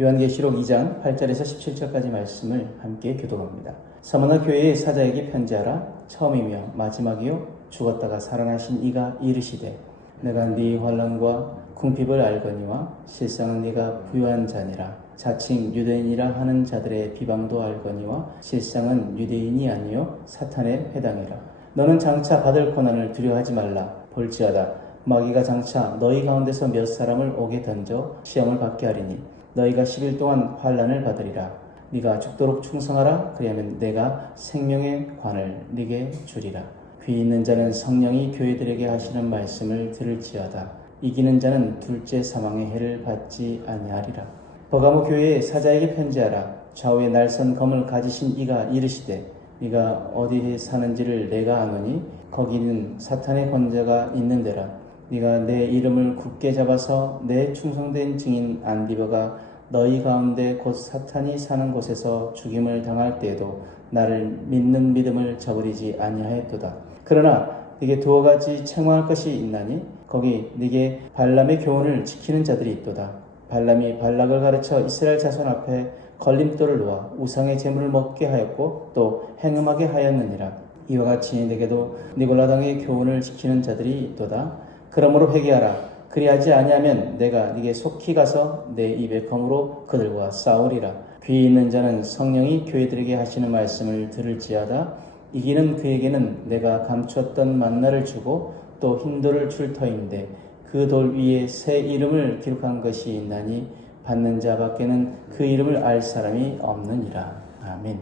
요한계시록 2장 8절에서 17절까지 말씀을 함께 교독합니다. 서머나 교회의 사자에게 편지하라. 처음이며 마지막이요 죽었다가 살아나신 이가 이르시되 내가 네 환난과 궁핍을 알거니와 실상은 네가 부유한 자니라. 자칭 유대인이라 하는 자들의 비방도 알거니와 실상은 유대인이 아니요 사탄의 회당이라. 너는 장차 받을 고난을 두려워하지 말라. 볼지어다 마귀가 장차 너희 가운데서 몇 사람을 옥에 던져 시험을 받게 하리니 너희가 10일 동안 환난을 받으리라. 네가 죽도록 충성하라. 그리하면 내가 생명의 관을 네게 주리라. 귀 있는 자는 성령이 교회들에게 하시는 말씀을 들을지어다. 이기는 자는 둘째 사망의 해를 받지 아니하리라. 버가모 교회의 사자에게 편지하라. 좌우에 날선 검을 가지신 이가 이르시되 네가 어디에 사는지를 내가 아노니 거기는 사탄의 권세가 있는 데라. 네가 내 이름을 굳게 잡아서 내 충성된 증인 안디바가 너희 가운데 곧 사탄이 사는 곳에서 죽임을 당할 때에도 나를 믿는 믿음을 저버리지 아니하였도다. 그러나 네게 두어 가지 책망할 것이 있나니 거기 네게 발람의 교훈을 지키는 자들이 있도다. 발람이 발락을 가르쳐 이스라엘 자손 앞에 걸림돌을 놓아 우상의 제물을 먹게 하였고 또 행음하게 하였느니라. 이와 같이 네게도 니골라당의 교훈을 지키는 자들이 있도다. 그러므로 회개하라. 그리하지 아니하면 내가 네게 속히 가서 내 입의 검으로 그들과 싸우리라. 귀 있는 자는 성령이 교회들에게 하시는 말씀을 들을지어다. 이기는 그에게는 내가 감추었던 만나를 주고 또 흰돌을 줄 터인데 그 돌 위에 새 이름을 기록한 것이 있나니 받는 자 밖에는 그 이름을 알 사람이 없느니라. 아멘.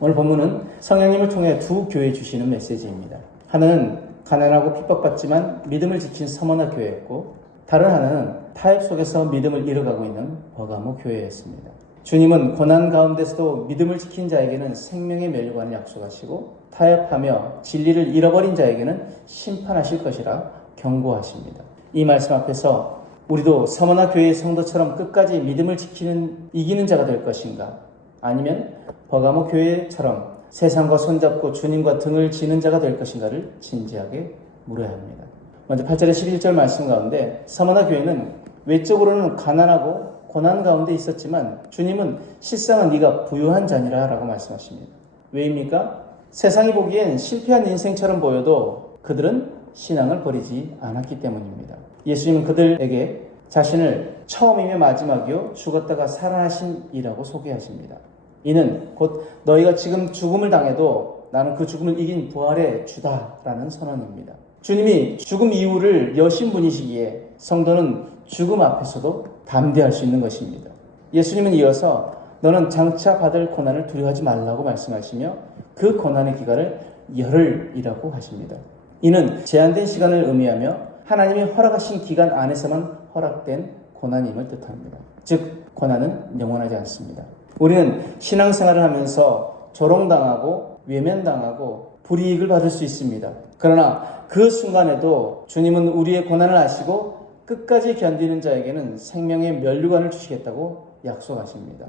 오늘 본문은 성령님을 통해 두 교회 주시는 메시지입니다. 하나는 가난하고 핍박받지만 믿음을 지킨 서머나 교회였고 다른 하나는 타협 속에서 믿음을 잃어가고 있는 버가모 교회였습니다. 주님은 고난 가운데서도 믿음을 지킨 자에게는 생명의 멸류관을 약속하시고 타협하며 진리를 잃어버린 자에게는 심판하실 것이라 경고하십니다. 이 말씀 앞에서 우리도 서머나 교회의 성도처럼 끝까지 믿음을 지키는 이기는 자가 될 것인가? 아니면 버가모 교회처럼 세상과 손잡고 주님과 등을 지는 자가 될 것인가를 진지하게 물어야 합니다. 먼저 8절의 11절 말씀 가운데 서머나 교회는 외적으로는 가난하고 고난 가운데 있었지만 주님은 실상은 네가 부유한 자니라 라고 말씀하십니다. 왜입니까? 세상이 보기엔 실패한 인생처럼 보여도 그들은 신앙을 버리지 않았기 때문입니다. 예수님은 그들에게 자신을 처음이며 마지막이요 죽었다가 살아나신 이라고 소개하십니다. 이는 곧 너희가 지금 죽음을 당해도 나는 그 죽음을 이긴 부활의 주다라는 선언입니다. 주님이 죽음 이후를 여신 분이시기에 성도는 죽음 앞에서도 담대할 수 있는 것입니다. 예수님은 이어서 너는 장차 받을 고난을 두려워하지 말라고 말씀하시며 그 고난의 기간을 열흘이라고 하십니다. 이는 제한된 시간을 의미하며 하나님이 허락하신 기간 안에서만 허락된 고난임을 뜻합니다. 즉 고난은 영원하지 않습니다. 우리는 신앙생활을 하면서 조롱당하고 외면당하고 불이익을 받을 수 있습니다. 그러나 그 순간에도 주님은 우리의 고난을 아시고 끝까지 견디는 자에게는 생명의 멸류관을 주시겠다고 약속하십니다.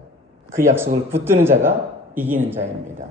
그 약속을 붙드는 자가 이기는 자입니다.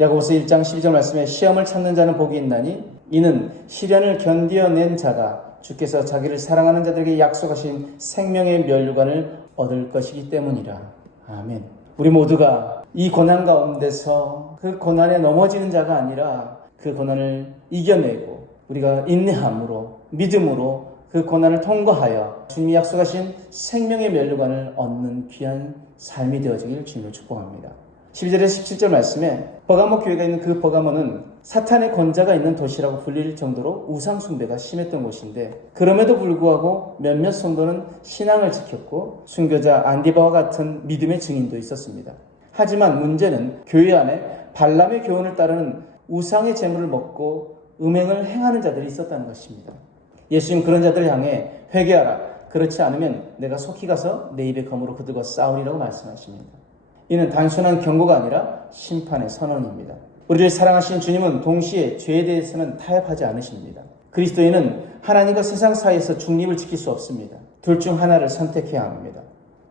야고보서 1장 12절 말씀에 시험을 참는 자는 복이 있나니 이는 시련을 견디어낸 자가 주께서 자기를 사랑하는 자들에게 약속하신 생명의 멸류관을 얻을 것이기 때문이라. 아멘. 우리 모두가 이 고난 가운데서 그 고난에 넘어지는 자가 아니라 그 고난을 이겨내고 우리가 인내함으로 믿음으로 그 고난을 통과하여 주님이 약속하신 생명의 멸류관을 얻는 귀한 삶이 되어지길 주님을 축복합니다. 12절에서 17절 말씀에 버가모 교회가 있는 그 버가모는 사탄의 권자가 있는 도시라고 불릴 정도로 우상 숭배가 심했던 곳인데 그럼에도 불구하고 몇몇 성도는 신앙을 지켰고 순교자 안디바와 같은 믿음의 증인도 있었습니다. 하지만 문제는 교회 안에 발람의 교훈을 따르는 우상의 재물을 먹고 음행을 행하는 자들이 있었다는 것입니다. 예수님 그런 자들을 향해 회개하라. 그렇지 않으면 내가 속히 가서 내 입의 검으로 그들과 싸우리라고 말씀하십니다. 이는 단순한 경고가 아니라 심판의 선언입니다. 우리를 사랑하신 주님은 동시에 죄에 대해서는 타협하지 않으십니다. 그리스도인은 하나님과 세상 사이에서 중립을 지킬 수 없습니다. 둘 중 하나를 선택해야 합니다.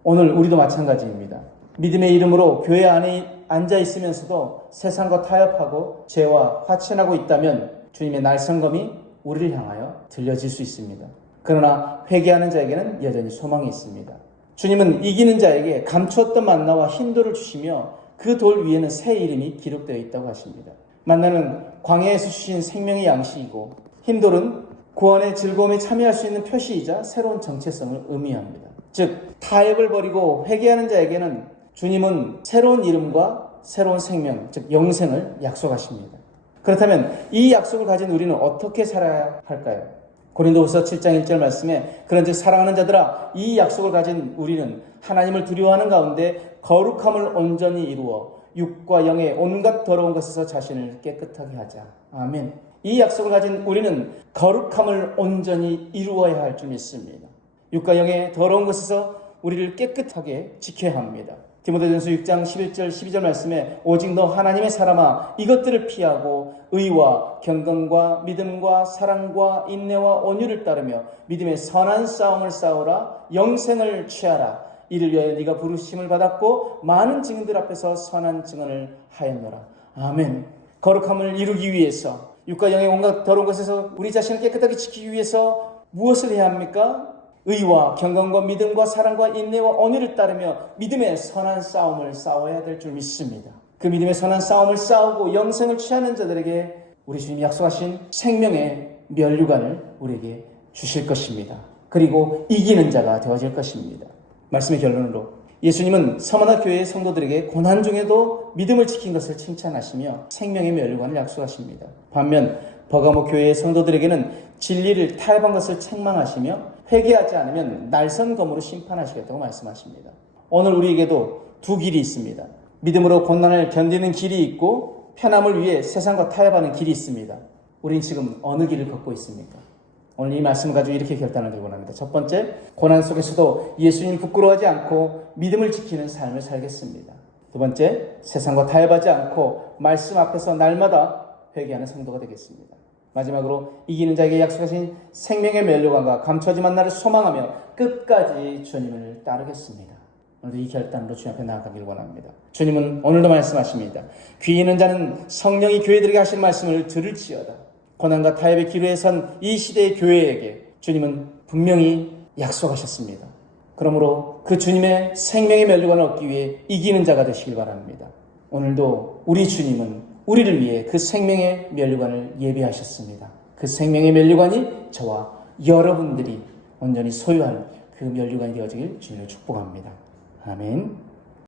오늘 우리도 마찬가지입니다. 믿음의 이름으로 교회 안에 앉아 있으면서도 세상과 타협하고 죄와 화친하고 있다면 주님의 날성검이 우리를 향하여 들려질 수 있습니다. 그러나 회개하는 자에게는 여전히 소망이 있습니다. 주님은 이기는 자에게 감추었던 만나와 흰돌을 주시며 그 돌 위에는 새 이름이 기록되어 있다고 하십니다. 만나는 광야에서 주신 생명의 양식이고 흰돌은 구원의 즐거움에 참여할 수 있는 표시이자 새로운 정체성을 의미합니다. 즉 타협을 버리고 회개하는 자에게는 주님은 새로운 이름과 새로운 생명, 즉 영생을 약속하십니다. 그렇다면 이 약속을 가진 우리는 어떻게 살아야 할까요? 고린도후서 7장 1절 말씀에 그런즉 사랑하는 자들아 이 약속을 가진 우리는 하나님을 두려워하는 가운데 거룩함을 온전히 이루어 육과 영의 온갖 더러운 것에서 자신을 깨끗하게 하자. 아멘. 이 약속을 가진 우리는 거룩함을 온전히 이루어야 할 줄 믿습니다. 육과 영의 더러운 것에서 우리를 깨끗하게 지켜야 합니다. 디모데전서 6장 11절 12절 말씀에 오직 너 하나님의 사람아 이것들을 피하고 의와 경건과 믿음과 사랑과 인내와 온유를 따르며 믿음의 선한 싸움을 싸우라. 영생을 취하라. 이를 위하여 네가 부르심을 받았고 많은 증인들 앞에서 선한 증언을 하였노라. 아멘. 거룩함을 이루기 위해서 육과 영의 온갖 더러운 것에서 우리 자신을 깨끗하게 지키기 위해서 무엇을 해야 합니까? 의와 경건과 믿음과 사랑과 인내와 온유를 따르며 믿음의 선한 싸움을 싸워야 될 줄 믿습니다. 그 믿음의 선한 싸움을 싸우고 영생을 취하는 자들에게 우리 주님이 약속하신 생명의 면류관을 우리에게 주실 것입니다. 그리고 이기는 자가 되어질 것입니다. 말씀의 결론으로 예수님은 서머나 교회의 성도들에게 고난 중에도 믿음을 지킨 것을 칭찬하시며 생명의 면류관을 약속하십니다. 반면 버가모 교회의 성도들에게는 진리를 타협한 것을 책망하시며 회개하지 않으면 날선검으로 심판하시겠다고 말씀하십니다. 오늘 우리에게도 두 길이 있습니다. 믿음으로 고난을 견디는 길이 있고 편함을 위해 세상과 타협하는 길이 있습니다. 우린 지금 어느 길을 걷고 있습니까? 오늘 이 말씀을 가지고 이렇게 결단을 들고 합니다. 첫 번째, 고난 속에서도 예수님 부끄러워하지 않고 믿음을 지키는 삶을 살겠습니다. 두 번째, 세상과 타협하지 않고 말씀 앞에서 날마다 회개하는 성도가 되겠습니다. 마지막으로 이기는 자에게 약속하신 생명의 면류관과 감춰지만 나를 소망하며 끝까지 주님을 따르겠습니다. 오늘도 이 결단으로 주님 앞에 나아가길 원합니다. 주님은 오늘도 말씀하십니다. 귀 있는 자는 성령이 교회들에게 하신 말씀을 들을지어다. 고난과 타협의 기로에 선 이 시대의 교회에게 주님은 분명히 약속하셨습니다. 그러므로 그 주님의 생명의 면류관을 얻기 위해 이기는 자가 되시길 바랍니다. 오늘도 우리 주님은 우리를 위해 그 생명의 면류관을 예비하셨습니다. 그 생명의 면류관이 저와 여러분들이 온전히 소유하는 그 면류관이 되어지길 주님을 축복합니다. 아멘.